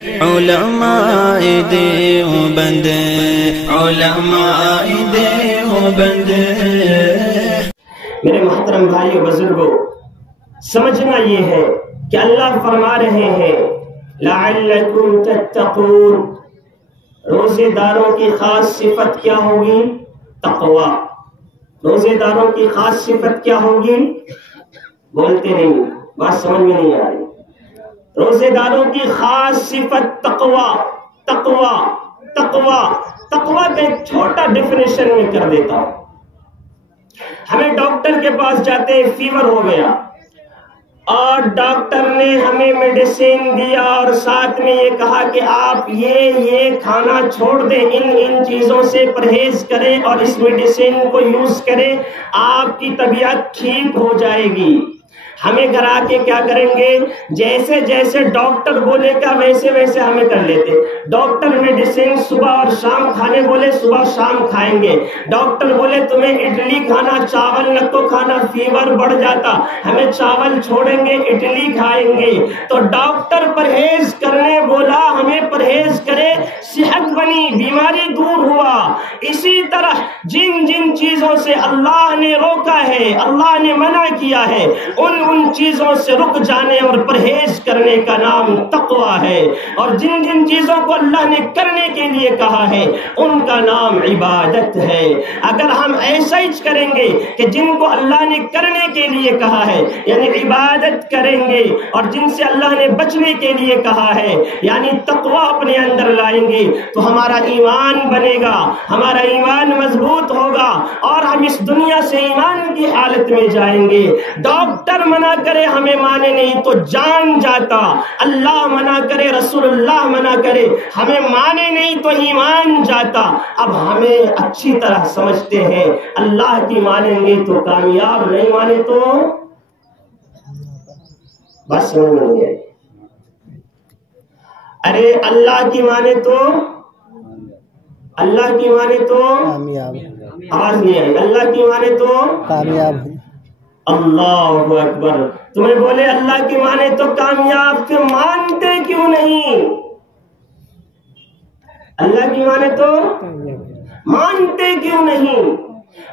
علماء دیوبند علماء دیوبند۔ میرے محترم بھائیو بزرگوں، سمجھنا یہ ہے کہ اللہ فرما رہے ہیں لعلکم تتقون، روزے داروں کی خاص صفت کیا ہوگی؟ تقوی۔ روزے داروں کی خاص صفت کیا ہوگی؟ بولتے نہیں، بات سمجھ میں نہیں آ رہی۔ روزے داروں کی خاص صفت تقوی۔ تقوی تقوی تقوی کا ایک چھوٹا ڈیفینیشن میں کر دیتا ہوں۔ ہمیں ڈاکٹر کے پاس جاتے ہیں، فیور ہو گیا اور ڈاکٹر نے ہمیں میڈیسن دیا اور ساتھ میں یہ کہا کہ آپ یہ کھانا چھوڑ دیں، ان چیزوں سے پرہیز کریں اور اس میڈیسن کو یوز کریں، آپ کی طبیعت ٹھیک ہو جائے گی۔ ہمیں گھر آ کے کیا کریں گے؟ جیسے جیسے ڈاکٹر بولے گا ویسے ویسے ہمیں کر لیتے۔ ڈاکٹر میڈیسن صبح اور شام کھانے بولے، صبح شام کھائیں گے۔ ڈاکٹر بولے تمہیں اڈلی کھانا، چاول نہ کو کھانا، فیور بڑھ جاتا، ہمیں چاول چھوڑیں گے، اڈلی کھائیں گے۔ تو ڈاکٹر پرہیز کرنے بولا، ہمیں پرہیز کرے، صحت بنی، بیماری دور ہوا۔ اسی طرح جن جن چیزوں سے اللہ نے روکا ہے، اللہ نے منع کیا ہے، ان چیزوں سے رک جانے اور پرہیز کرنے کا نام تقوی ہے، اور جن جن چیزوں کو اللہ نے کرنے کے لیے کہا ہے ان کا نام عبادت ہے۔ اگر ہم ایسا ہی کریں گے کہ جن کو اللہ نے کرنے کے لیے کہا ہے یعنی عبادت کریں گے، اور جن سے اللہ نے بچنے کے لیے کہا ہے یعنی تقوی اپنے اندر لائیں گے، تو ہمارا ایمان بنے گا، ہمارا ایمان مضبوط ہوگا اور ہم اس دنیا سے ایمان کی حالت میں جائیں گے۔ ڈاکٹر منع کرے ہمیں مانے نہیں تو جان جاتا، اللہ منع کرے، رسول اللہ منع کرے ہمیں مانے نہیں تو ایمان جاتا۔ اب ہمیں اچھی طرح سمجھتے ہیں، اللہ کی مانیں گے تو کامیاب، نہیں مانے تو بس سمجھ میں نہیں آئی۔ ارے اللہ کی مانے تو، اللہ کی مانے تو کامیاب، آواز نہیں آئی، اللہ کی مانے تو کامیاب۔ اللہ اکبر۔ تمہیں بولے اللہ کی مانے تو کامیاب، تو مانتے کیوں نہیں؟ اللہ کی مانے تو مانتے کیوں نہیں؟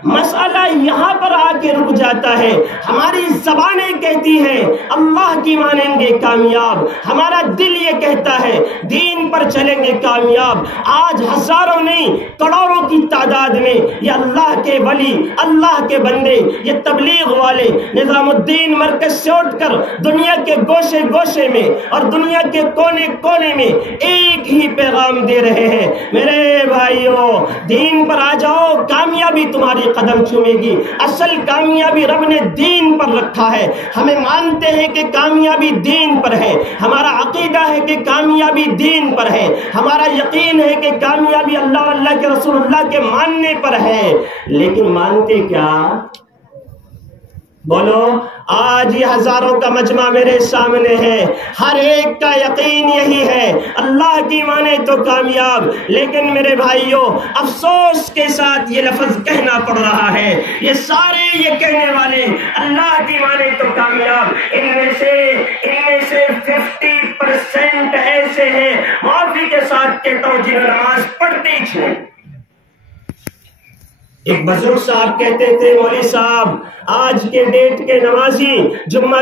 مسئلہ یہاں پر آ کے رک جاتا ہے۔ ہماری زبانیں کہتی ہیں اللہ کی مانیں گے کامیاب، ہمارا دل یہ کہتا ہے دین پر چلیں گے کامیاب۔ آج ہزاروں نہیں کروڑوں کی تعداد میں یہ اللہ کے ولی، اللہ کے بندے، یہ تبلیغ والے نظام الدین مرکز سے اٹھ کر دنیا کے گوشے گوشے میں اور دنیا کے کونے کونے میں ایک ہی پیغام دے رہے ہیں، میرے بھائیوں دین پر آ جاؤ، کامیابی تمہاری قدم چومے گی۔ اصل کامیابی رب نے دین پر رکھا ہے۔ ہمیں مانتے ہیں کہ کامیابی دین پر ہے، ہمارا عقیدہ ہے کہ کامیابی دین پر ہے، ہمارا یقین ہے کہ کامیابی اللہ اور اللہ کے رسول اللہ کے ماننے پر ہے، لیکن مانتے کیا؟ بولو۔ آج یہ ہزاروں کا مجمع میرے سامنے ہے، ہر ایک کا یقین یہی ہے اللہ کی مانے تو کامیاب، لیکن میرے بھائیوں افسوس کے ساتھ یہ لفظ کہنا پڑ رہا ہے، یہ سارے یہ کہنے والے اللہ کی مانے تو کامیاب، ان میں سے 50% ایسے ہیں، معافی کے ساتھ کہتا ہوں جنہوں نماز پڑھتے ہی چھوڑ۔ ایک بزرگ صاحب کہتے تھے مولوی صاحب آج کے ڈیٹ کے نمازی جمعہ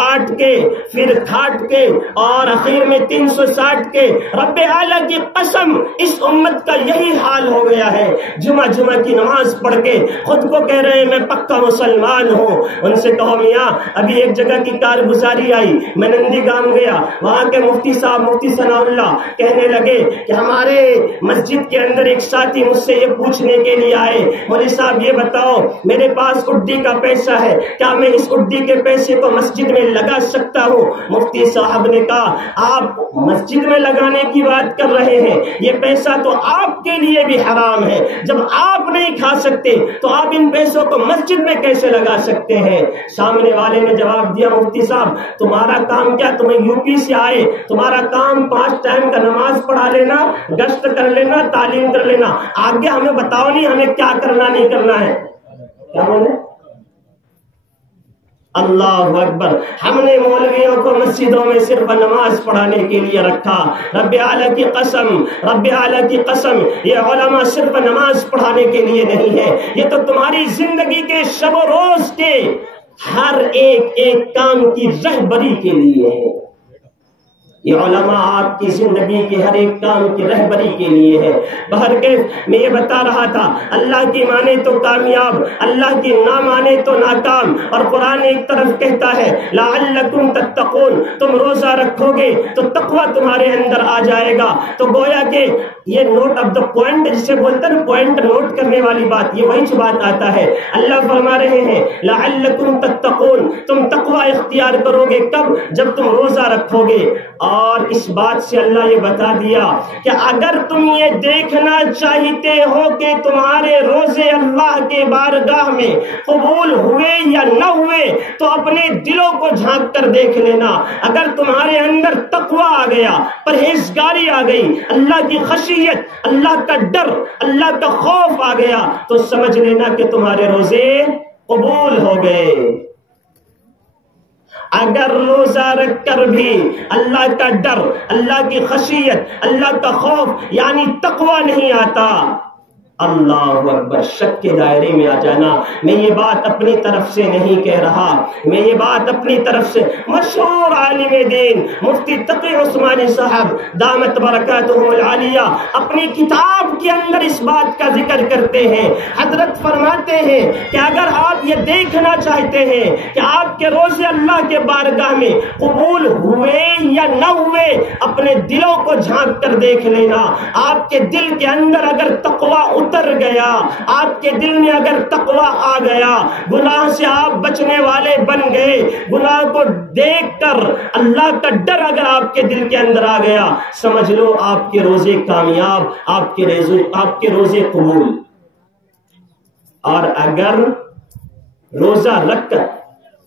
8 کے، پھر کھاٹ کے اور اخیر میں 360 کے، رب اعلیٰ کی قسم اس امت کا یہی حال ہو گیا ہے۔ جمعہ کی نماز پڑھ کے خود کو کہہ رہے ہیں میں پکا مسلمان ہوں۔ ان سے کہو میاں ابھی ایک جگہ کی کارگزاری آئی، میں نندی گام گیا، وہاں کے مفتی صاحب مفتی ثناء اللہ کہنے لگے کہ ہمارے مسجد کے اندر ایک ساتھی مجھ سے یہ پوچھنے کے لیے آئے مولوی صاحب یہ بتاؤ میرے پاس اڈی کا پیسہ ہے، کیا میں اس اڈی کے پیسے کو مسجد میں لگا سکتا ہوں؟ مفتی صاحب نے کہا آپ مسجد میں لگانے کی بات کر رہے ہیں، یہ پیسہ تو آپ کے لیے بھی حرام ہے، جب آپ نہیں کھا سکتے تو آپ ان پیسوں کو مسجد میں کیسے لگا سکتے ہیں؟ سامنے والے نے جواب دیا مفتی صاحب تمہارا کام کیا، تمہیں یو پی سے آئے، تمہارا کام 5 ٹائم کا نماز پڑھا لینا، گشت کر لینا، تعلیم کر لینا، آگے ہمیں بتاؤ نہیں ہمیں کیا کرنا نہیں کرنا ہے۔ کیا بولے؟ اللہ اکبر. ہم نے مولویوں کو مسجدوں میں صرف نماز پڑھانے کے لیے رکھا. رب اعلیٰ کی قسم، رب اعلیٰ کی قسم، یہ علماء صرف نماز پڑھانے کے لیے نہیں ہے، یہ تو تمہاری زندگی کے شب و روز کے ہر ایک کام کی رہبری کے لیے ہے. یہ علماء آپ کی زندگی کے ہر ایک کام کی رہبری کے لیے ہے. بہرکیف میں یہ بتا رہا تھا، اللہ کی مانے تو کامیاب، اللہ کی نہ مانے تو ناکام. اور قرآن ایک طرف کہتا ہے لعلکم تتقون، تم روزہ رکھو گے تو تقوی تمہارے اندر آ جائے گا. تو گویا کہ یہ نوٹ آف دا پوائنٹ جسے بولتے ہیں، پوائنٹ نوٹ کرنے والی بات، یہ وہی بات آتا ہے. اللہ فرما رہے ہیں لعلکم تتقون، تم تقوی اختیار کرو گے کب؟ جب تم روزہ رکھو گے. اور اس بات سے اللہ یہ بتا دیا کہ اگر تم یہ دیکھنا چاہتے ہو کہ تمہارے روزے اللہ کے بارگاہ میں قبول ہوئے یا نہ ہوئے تو اپنے دلوں کو جھانک کر دیکھ لینا. اگر تمہارے اندر تقوی آ گیا، پرہیزگاری آ گئی، اللہ کی خشیت، اللہ کا ڈر، اللہ کا خوف آ گیا، تو سمجھ لینا کہ تمہارے روزے قبول ہو گئے. اگر روزہ رکھ کر بھی اللہ کا ڈر، اللہ کی خشیت، اللہ کا خوف یعنی تقوی نہیں آتا، اللہ اکبر، شک کے دائرے میں آ جانا. میں یہ بات اپنی طرف سے نہیں کہہ رہا، میں یہ بات اپنی طرف سے مشہور عالم دین مفتی تقی عثمانی صاحب دامت برکاتہم العالیہ اپنی کتاب کے اندر اس بات کا ذکر کرتے ہیں. حضرت فرماتے ہیں کہ اگر آپ یہ دیکھنا چاہتے ہیں کہ آپ کے روزے اللہ کے بارگاہ میں قبول ہوئے یا نہ ہوئے، اپنے دلوں کو جھانک کر دیکھ لینا. آپ کے دل کے اندر اگر تقوی اتر گیا، آپ کے دل میں اگر تقوی آ گیا، گناہ سے آپ بچنے والے بن گئے، گناہ کو دیکھ کر اللہ کا ڈر اگر آپ کے دل کے اندر آ گیا، سمجھ لو آپ کے روزے کامیاب، آپ کے روزے قبول. اور اگر روزہ رکھ کر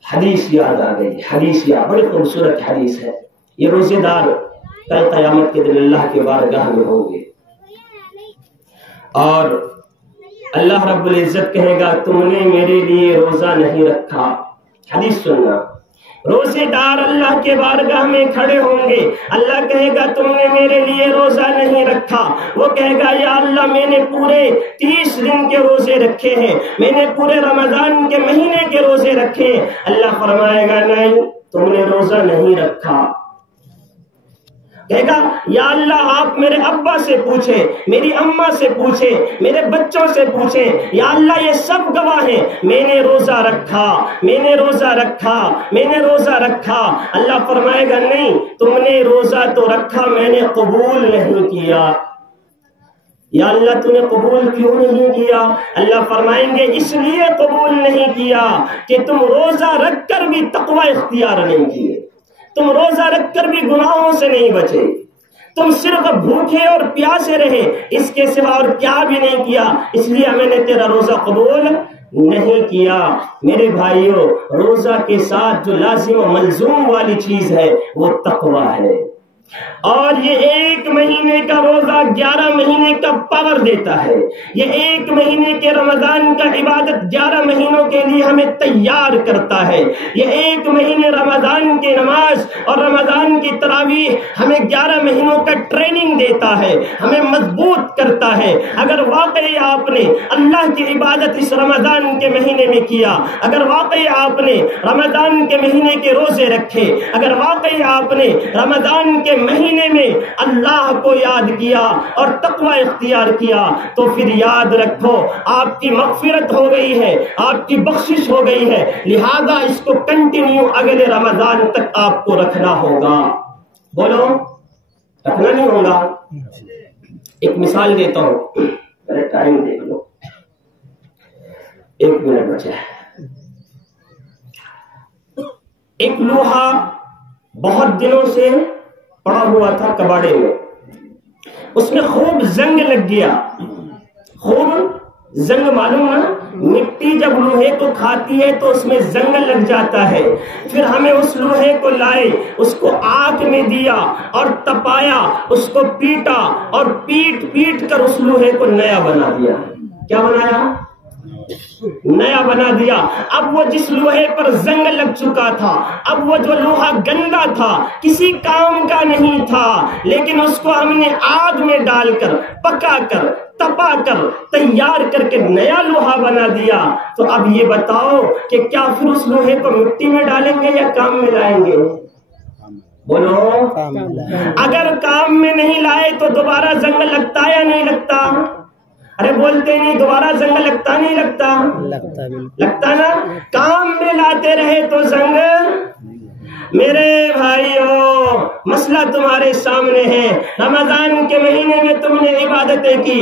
حدیث یاد آ گئی، حدیث یاد، بڑی خوبصورت حدیث ہے، یہ روزے دار کل قیامت کے دن اللہ کے بارگاہ میں ہوں گے اور اللہ رب العزت کہے گا تم نے میرے لیے روزہ نہیں رکھا. حدیث سننا، روزے دار اللہ کے بارگاہ میں کھڑے ہوں گے، اللہ کہے گا تم نے میرے لیے روزہ نہیں رکھا. وہ کہے گا یا اللہ میں نے پورے 30 دن کے روزے رکھے ہیں، میں نے پورے رمضان کے مہینے کے روزے رکھے ہیں. اللہ فرمائے گا نہیں، تم نے روزہ نہیں رکھا. کہے گا یا اللہ آپ میرے ابا سے پوچھیں، میری اماں سے پوچھیں، میرے بچوں سے پوچھیں، یا اللہ یہ سب گواہ ہیں میں نے روزہ رکھا، میں نے روزہ رکھا، میں نے روزہ رکھا. اللہ فرمائے گا نہیں، تم نے روزہ تو رکھا، میں نے قبول نہیں کیا. یا اللہ تو نے قبول کیوں نہیں کیا؟ اللہ فرمائیں گے اس لیے قبول نہیں کیا کہ تم روزہ رکھ کر بھی تقوی اختیار نہیں کیے، تم روزہ رکھ کر بھی گناہوں سے نہیں بچے، تم صرف بھوکے اور پیاسے رہے، اس کے سوا اور کیا بھی نہیں کیا، اس لیے میں نے تیرا روزہ قبول نہیں کیا. میرے بھائیوں، روزہ کے ساتھ جو لازم و ملزوم والی چیز ہے وہ تقوی ہے. اور یہ 1 مہینے کا روزہ 11 مہینے کا پاور دیتا ہے. یہ 1 مہینے کے رمضان کا عبادت 11 مہینوں کے لیے ہمیں تیار کرتا ہے. یہ 1 مہینے رمضان کی نماز اور رمضان کی تراویح ہمیں 11 مہینوں کا ٹریننگ دیتا ہے، ہمیں مضبوط کرتا ہے. اگر واقعی آپ نے اللہ کی عبادت اس رمضان کے مہینے میں کیا، اگر واقعی آپ نے رمضان کے مہینے کے روزے رکھے، اگر واقعی آپ نے رمضان کے مہینے میں اللہ کو یاد کیا اور تقوی اختیار کیا، تو پھر یاد رکھو آپ کی مغفرت ہو گئی ہے، آپ کی بخشش ہو گئی ہے. لہذا اس کو کنٹینیو اگلے رمضان تک آپ کو رکھنا ہوگا. بولو، رکھنا نہیں ہوگا؟ ایک مثال دیتا ہوں، میرے ٹائم دیکھ لو، 1 منٹ بچا ہے. ایک لوہا بہت دنوں سے پڑا ہوا تھا کباڑے میں، اس میں خوب زنگ لگ گیا. خوب زنگ، معلوم نا، مٹی جب لوہے کو کھاتی ہے تو اس میں زنگ لگ جاتا ہے. پھر ہمیں اس لوہے کو لائے، اس کو آگ میں دیا اور تپایا، اس کو پیٹا اور پیٹ کر اس لوہے کو نیا بنا دیا. کیا بنایا؟ نیا بنا دیا. اب وہ جس لوہے پر زنگ لگ چکا تھا، اب وہ جو لوہا گندا تھا، کسی کام کا نہیں تھا، لیکن اس کو ہم نے آگ میں ڈال کر، پکا کر، تپا کر، تیار کر کے نیا لوہا بنا دیا. تو اب یہ بتاؤ کہ کیا پھر اس لوہے کو مٹی میں ڈالیں گے یا کام میں لائیں گے؟ بولو. اگر کام میں نہیں لائے تو دوبارہ زنگ لگتا یا نہیں لگتا؟ ارے بولتے نہیں، دوبارہ زنگ لگتا نہیں لگتا؟ لگتا نا. کام میں لاتے رہے تو زنگ. میرے بھائیو، مسئلہ تمہارے سامنے ہے. رمضان کے مہینے میں تم نے عبادتیں کی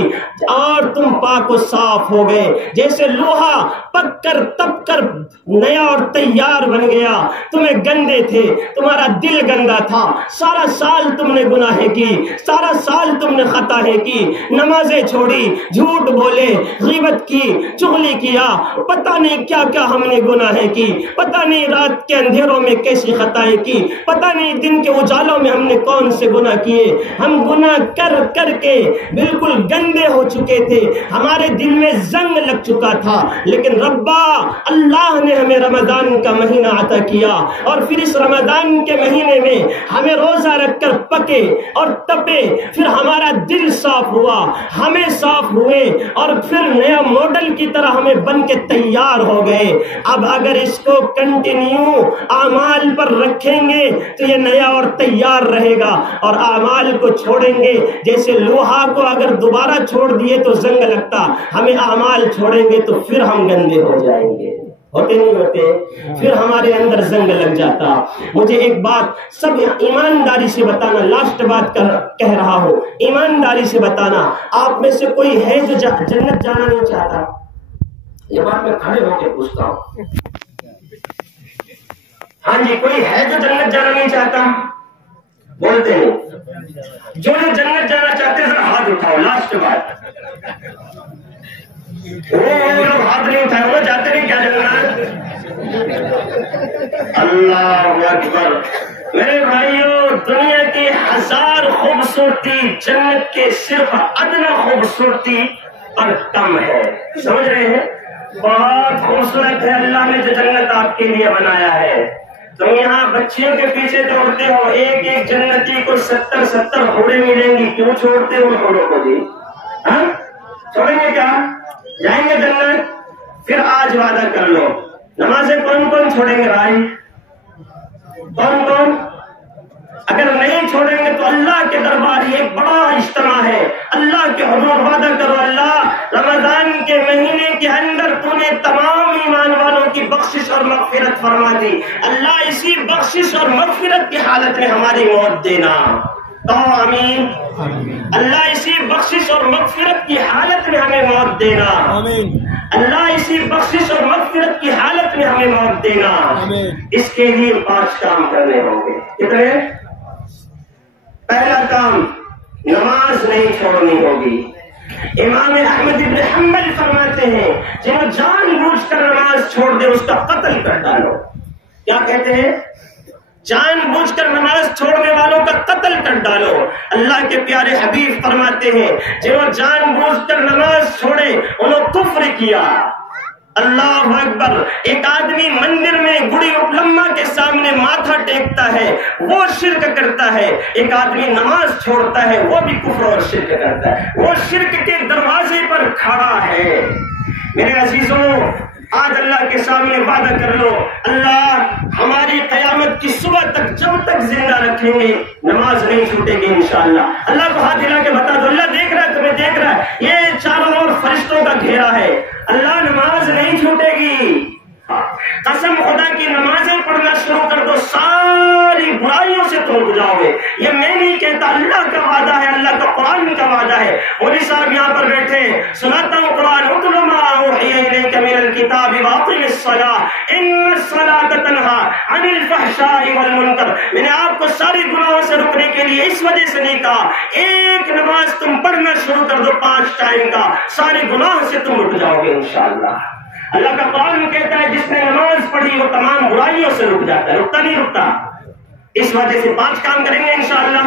اور تم پاک و صاف ہو گئے، جیسے لوہا پک کر تپ کر نیا اور تیار بن گیا. تمہیں گندے تھے، تمہارا دل گندا تھا، سارا سال تم نے گناہیں کی، سارا سال تم نے خطایں کی، نمازیں چھوڑی، جھوٹ بولے، غیبت کی، چغلی کیا، پتہ نہیں کیا کیا ہم نے گناہیں کی، پتہ نہیں رات کے اندھیروں میں کیسی خطایں کی، پتہ نہیں دن کے اجالوں میں ہم نے کون سے گناہ کیے. ہم گناہ کر کر کے بالکل گندے ہو چکے تھے، ہمارے دل میں زنگ لگ چکا تھا. لیکن ربا اللہ نے ہمیں رمضان کا مہینہ عطا کیا، اور پھر اس رمضان کے مہینے میں ہمیں روزہ رکھ کر پکے اور تپے، پھر ہمارا دل صاف ہوا، ہمیں صاف ہوئے، اور پھر نیا ماڈل کی طرح ہمیں بن کے تیار ہو گئے. اب اگر اس کو کنٹینیو اعمال پر رکھیں گے تو یہ نیا اور تیار رہے گا، اور اعمال کو چھوڑیں گے جیسے لوہا کو اگر دوبارہ چھوڑ دیے تو زنگ لگتا، ہمیں اعمال چھوڑیں گے تو پھر ہم گندے ہو جائیں گے. ہوتے نہیں ہوتے؟ پھر ہمارے اندر زنگ لگ جاتا. مجھے ایک بات سب ایمانداری سے بتانا، لاسٹ بات کہہ رہا ہوں، ایمانداری سے بتانا، آپ میں سے کوئی ہے جو جنت جانا نہیں چاہتا؟ یہ بات میں کھڑے ہو کے پوچھتا ہوں. ہاں جی، کوئی ہے جو جنت جانا نہیں چاہتا؟ بولتے ہیں. جو جنت جانا چاہتے ہیں ذرا ہاتھ اٹھاؤ. لاسٹ بات. وہ ہاتھ نہیں اٹھائے، وہ جاتے نہیں کیا جنت؟ اللہ اکبر. میرے بھائیوں، دنیا کی ہزار خوبصورتی جنت کے صرف ادنا خوبصورتی اور کم ہے. سمجھ رہے ہیں؟ بہت خوبصورت ہے اللہ نے جو جنت آپ کے لیے بنایا ہے. تم یہاں بچیوں کے پیچھے دوڑتے ہو، ایک ایک جنتی کو 70 گھوڑے ملیں گی. کیوں چھوڑتے ہو گھوڑوں کو جی؟ ہاں چھوڑیں گے کیا؟ جائیں گے جنت؟ پھر آج وعدہ کر لو. نمازیں کون کون چھوڑیں گے بھائی؟ کون کون؟ اگر نہیں چھوڑیں گے تو اللہ کے دربار یہ ایک بڑا اجتماع ہے. اللہ کے حضور وعدہ کرو، اللہ رمضان کے مہینے کے اندر تو نے تمام ایمان والوں کی بخشش اور مغفرت فرما دی. اللہ اسی بخشش اور مغفرت کی حالت میں ہماری موت دینا. تو آمین. اللہ اسی بخشش اور مغفرت کی حالت میں ہمیں موت دینا. اللہ اسی بخشش اور مغفرت کی حالت میں ہمیں موت دینا. اس کے لیے 5 کام کرنے ہوں گے. کتنے؟ پہلا کام، نماز نہیں چھوڑنی ہوگی. امام احمد بن حنبل فرماتے ہیں جو جان بوجھ کر نماز چھوڑ دے اس کا قتل کر ڈالو. کیا کہتے ہیں؟ جان بوجھ کر نماز چھوڑنے والوں کا قتل کر ڈالو. اللہ کے پیارے حبیب فرماتے ہیں جو جان بوجھ کر نماز چھوڑے انہوں کفر کیا. اللہ اکبر. ایک آدمی مندر میں گڑی اپلما کے سامنے ماتھا ٹیکتا ہے، وہ شرک کرتا ہے. ایک آدمی نماز چھوڑتا ہے، وہ بھی کفر اور شرک کرتا ہے، وہ شرک کے دروازے پر کھڑا ہے. میرے عزیزوں، آج اللہ کے سامنے وعدہ کر لو، اللہ ہماری قیامت کی صبح تک جب تک زندہ رکھیں گے نماز نہیں چھوٹے گی انشاءاللہ. اللہ کو ہاتھ ہلا کے بتا دو، اللہ دیکھ رہا ہے، تمہیں دیکھ رہا ہے، یہ چاروں اور فرشتوں کا گھیرا ہے. اللہ نماز نہیں چھوٹے گی. قسم خدا کی نمازیں پڑھنا شروع کر دو، ساری برائیوں سے تم رک جاؤ گے. یہ میں نہیں کہتا، اللہ کا وعدہ ہے، اللہ کا قرآن کا وعدہ ہے. مولوی صاحب یہاں پر بیٹھے، سناتا ہوں قرآن. اتل ما اوحی الیک من الکتاب واقم الصلاۃ ان الصلاۃ تنہی عن الفحشاء والمنکر. میں نے آپ کو ساری گناہوں سے رکنے کے لیے اس وجہ سے نہیں کہا، ایک نماز تم پڑھنا شروع کر دو 5 ٹائم کا، سارے گناہوں سے تم رک جاؤ گے انشاءاللہ. اللہ کا قرآن کہتا ہے جس نے نماز پڑھی وہ تمام برائیوں سے رک جاتا ہے. رکتا نہیں رکتا. اس وجہ سے 5 کام کریں گے انشاءاللہ.